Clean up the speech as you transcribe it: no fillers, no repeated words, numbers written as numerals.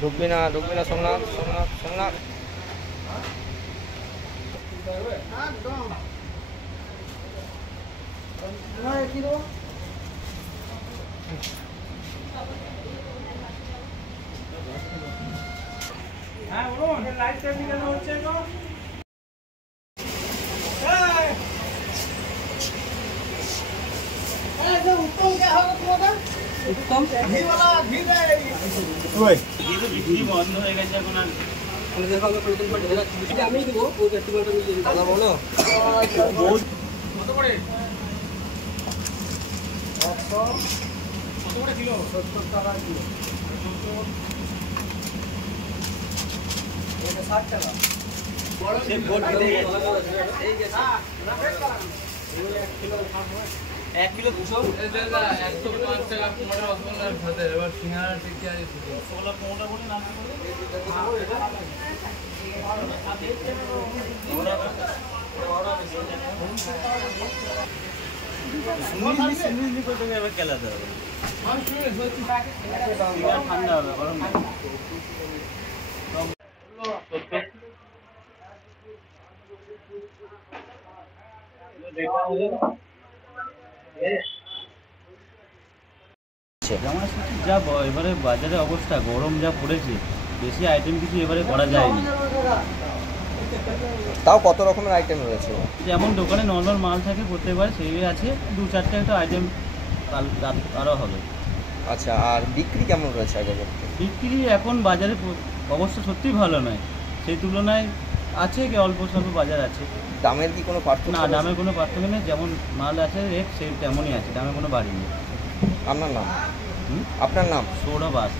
ঢুকবি না সোমনাথ সোমনাথ সোমনাথ হ্যাঁ বলুন লাইট সেটিং কেন হচ্ছে তো उत्तम क्या होगा तुम्हारा उत्तम घी वाला घी दे ओए ये तो बिजली बंद हो गया এখন আর কোন দেখো আমরা প্রয়োজন পড়ে দেখা এটা আমি দেব ওই ফেস্টিভ্যালটা নিয়ে দাদা বলো কত করে 100 কত করে কিলো 70 টাকা কিলো এটা 60 টাকা বড় সে বোর্ড দিয়ে এই গেছে হ্যাঁ রাফেল করা 1 কিলো 1 কিলো 200 এই দাদা 105 টাকা কুমড়া রসগোল্লার সাথে এবার সিঙ্গারা টিকি আর রসগোল্লা কুমড়া বলে নাম সুনিলি করতে এবার খেলাতে হবে ঠান্ডা হবে গরম না যা এবারে বাজারে অবস্থা গরম যা পড়েছে বেশি আইটেম কিছু এবারে করা যায়নি তাও কত রকমের আইটেম রয়েছে যেমন দোকানে নর্মাল মাল থাকে প্রত্যেকবার সেই আছে 2-4টা একটা আইটেম আরও হবে। আচ্ছা আর বিক্রি কেমন রয়েছে আগে বলতে? বিক্রি এখন বাজারে অবস্থা সত্যিই ভালো নয়, সেই তুলনায় আছে কি অল্প স্বল্প বাজার আছে। দামের কি কোনো পার্থক্য? না, দামের কোনো পার্থক্য নেই, যেমন মাল আছে রেট সেই তেমনই আছে, দামে কোনো বাড়ি নেই। আপনার নাম? আপনার নাম? সৌরভ দাস।